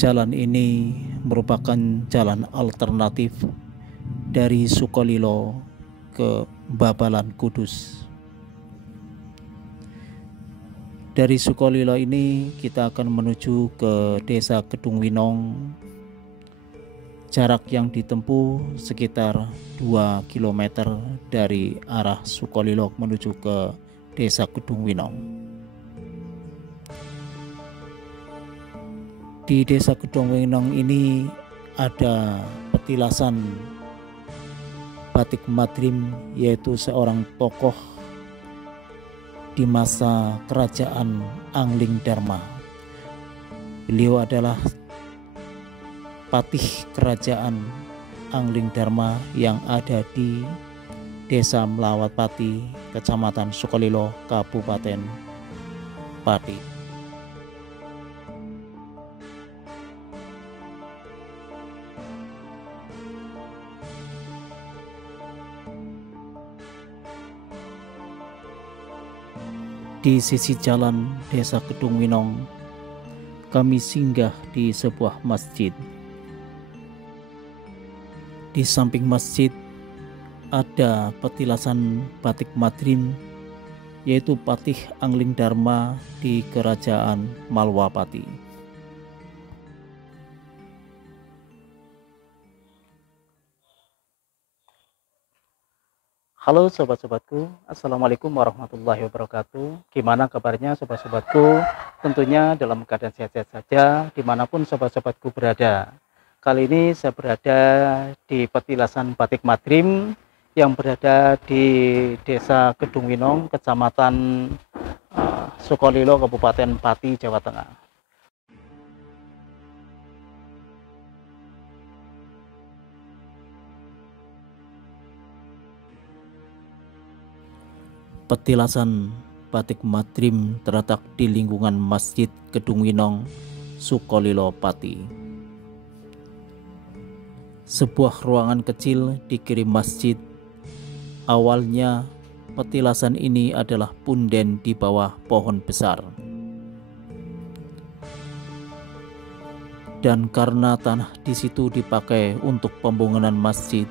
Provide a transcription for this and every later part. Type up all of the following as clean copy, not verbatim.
Jalan ini merupakan jalan alternatif dari Sukolilo ke Babalan Kudus. Dari Sukolilo ini kita akan menuju ke Desa Kedung Winong. Jarak yang ditempuh sekitar 2 km dari arah Sukolilo menuju ke Desa Kedung Winong. Di Desa Kedung Winong ini ada petilasan Batik Madrim, yaitu seorang tokoh di masa kerajaan Angling Dharma. Beliau adalah patih kerajaan Angling Dharma yang ada di Desa Melawatpati, Kecamatan Sukolilo, Kabupaten Pati. Di sisi jalan Desa Kedung Winong, kami singgah di sebuah masjid. Di samping masjid ada petilasan Batik Madrim, yaitu patih Angling Dharma di Kerajaan Malwapati. Halo sobat-sobatku, Assalamualaikum warahmatullahi wabarakatuh. Gimana kabarnya sobat-sobatku? Tentunya dalam keadaan sehat-sehat saja dimanapun sobat-sobatku berada. Kali ini saya berada di petilasan Batik Madrim yang berada di Desa Kedung Winong, Kecamatan Sukolilo, Kabupaten Pati, Jawa Tengah. Petilasan Batik Madrim terletak di lingkungan Masjid Kedung Winong, Sukolilo, Pati. Sebuah ruangan kecil di kiri masjid. Awalnya petilasan ini adalah punden di bawah pohon besar. Dan karena tanah di situ dipakai untuk pembangunan masjid,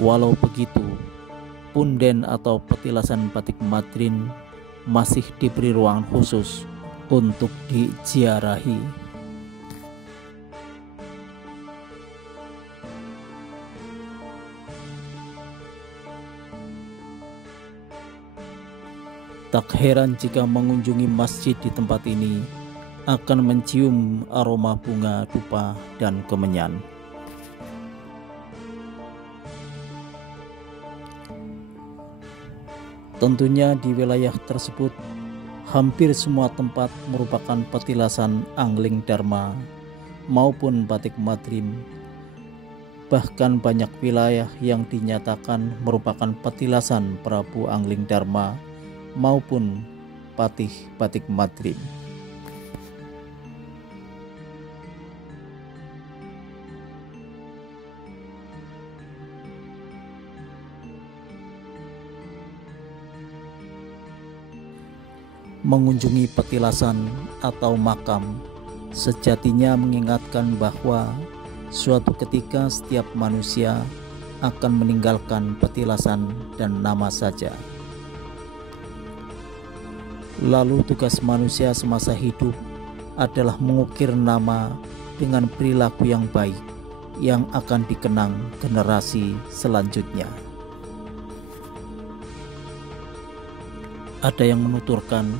walau begitu, punden atau petilasan Batik Madrim masih diberi ruangan khusus untuk diziarahi. Tak heran jika mengunjungi masjid di tempat ini akan mencium aroma bunga dupa dan kemenyan. Tentunya di wilayah tersebut hampir semua tempat merupakan petilasan Angling Dharma maupun Batik Madrim. Bahkan banyak wilayah yang dinyatakan merupakan petilasan Prabu Angling Dharma maupun patih Batik Madrim. Mengunjungi petilasan atau makam sejatinya mengingatkan bahwa suatu ketika setiap manusia akan meninggalkan petilasan dan nama saja. Lalu tugas manusia semasa hidup adalah mengukir nama dengan perilaku yang baik yang akan dikenang generasi selanjutnya. Ada yang menuturkan,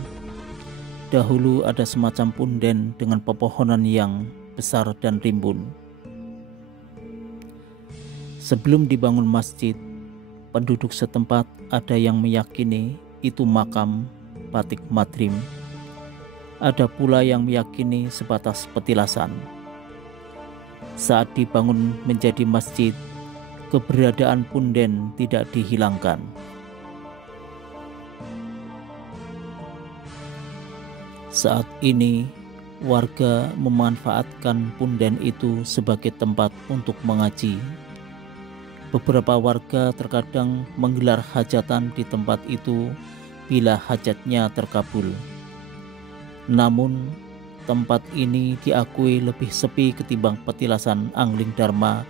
dahulu ada semacam punden dengan pepohonan yang besar dan rimbun. Sebelum dibangun masjid, penduduk setempat ada yang meyakini itu makam Batik Madrim. Ada pula yang meyakini sebatas petilasan. Saat dibangun menjadi masjid, keberadaan punden tidak dihilangkan. Saat ini, warga memanfaatkan punden itu sebagai tempat untuk mengaji. Beberapa warga terkadang menggelar hajatan di tempat itu bila hajatnya terkabul. Namun, tempat ini diakui lebih sepi ketimbang petilasan Angling Dharma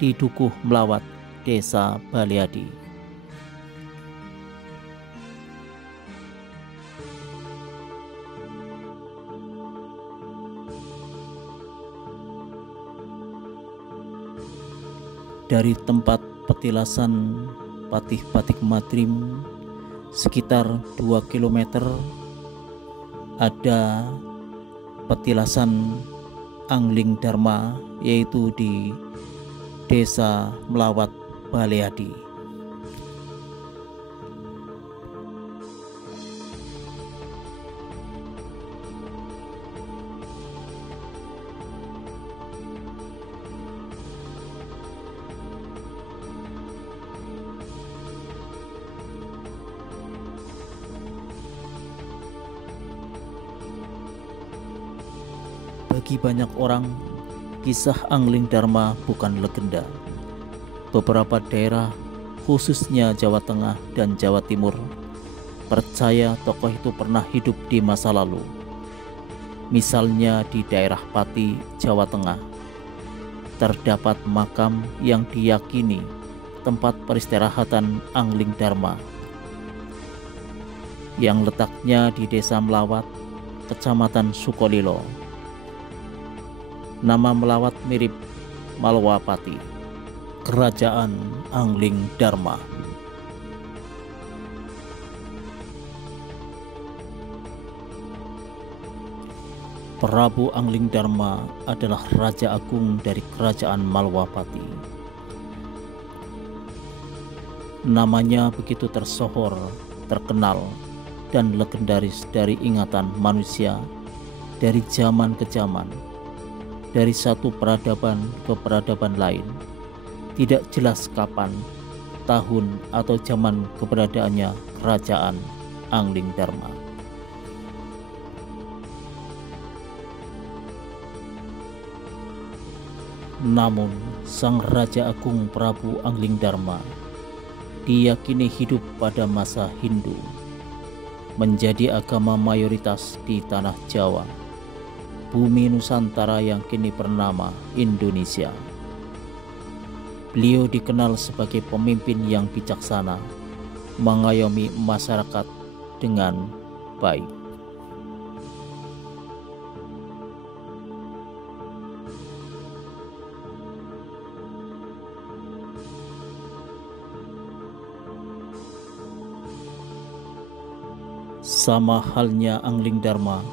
di Dukuh Melawat, Desa Baliadi. Dari tempat petilasan Patih Batik Madrim sekitar 2 km ada petilasan Angling Dharma, yaitu di Desa Melawat, Baliadi. Bagi banyak orang, kisah Angling Dharma bukan legenda. Beberapa daerah, khususnya Jawa Tengah dan Jawa Timur, percaya tokoh itu pernah hidup di masa lalu. Misalnya di daerah Pati, Jawa Tengah, terdapat makam yang diyakini tempat peristirahatan Angling Dharma, yang letaknya di Desa Melawat, Kecamatan Sukolilo. Nama Melawat mirip Malwapati, kerajaan Angling Dharma. Prabu Angling Dharma adalah Raja Agung dari kerajaan Malwapati. Namanya begitu tersohor, terkenal, dan legendaris dari ingatan manusia dari zaman ke zaman, dari satu peradaban ke peradaban lain. Tidak jelas kapan, tahun, atau zaman keberadaannya kerajaan Angling Dharma. Namun, Sang Raja Agung Prabu Angling Dharma diyakini hidup pada masa Hindu, menjadi agama mayoritas di tanah Jawa, bumi Nusantara yang kini bernama Indonesia. Beliau dikenal sebagai pemimpin yang bijaksana, mengayomi masyarakat dengan baik. Sama halnya Angling Dharma,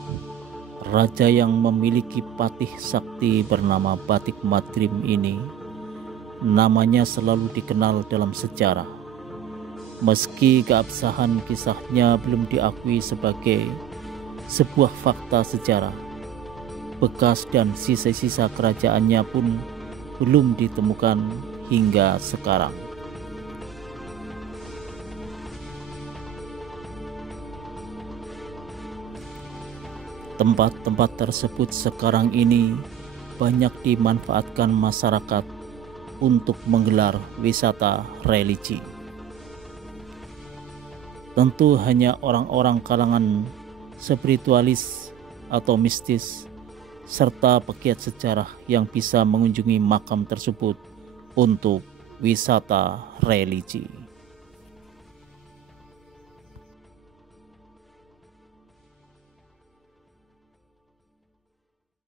raja yang memiliki patih sakti bernama Batik Madrim ini, namanya selalu dikenal dalam sejarah. Meski keabsahan kisahnya belum diakui sebagai sebuah fakta sejarah, bekas dan sisa-sisa kerajaannya pun belum ditemukan hingga sekarang. Tempat-tempat tersebut sekarang ini banyak dimanfaatkan masyarakat untuk menggelar wisata religi. Tentu hanya orang-orang kalangan spiritualis atau mistis serta pegiat sejarah yang bisa mengunjungi makam tersebut untuk wisata religi.